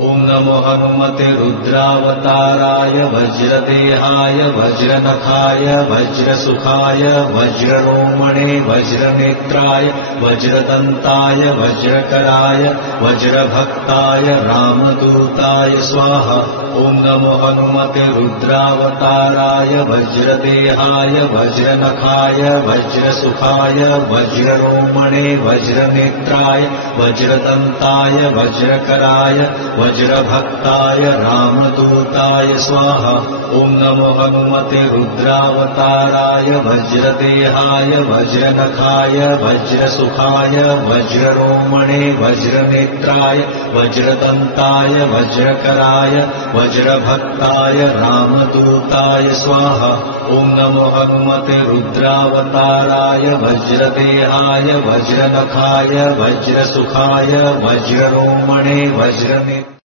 ॐ नमो हनुमते रुद्रावताराय वज्रदेहाय वज्रनखाय वज्रसुखाय वज्ररोमणे वज्रनेत्राय वज्रदन्ताय वज्रकराय वज्रभक्ताय रामदूताय स्वाहा। ॐ नमो हनुमते रुद्रावताराय वज्रदेहाय वज्रनखाय वज्रसुखाय वज्ररोमणे वज्रनेत्राय वज्रदन्ताय वज्रकराय वज्रभक्ताय रामदूताय स्वाहा। ॐ नमो हनुमते रुद्रावताराय वज्रदेहाय वज्रनखाय वज्रसुखाय वज्ररोमणे वज्रनेत्राय वज्रदन्ताय वज्रकराय वज्रभक्ताय रामदूताय स्वाहा। ॐ नमो हनुमते रुद्रावताराय वज्रदेहाय वज्रनखाय वज्रसुखाय वज्ररोमणे वज्रनेत्राय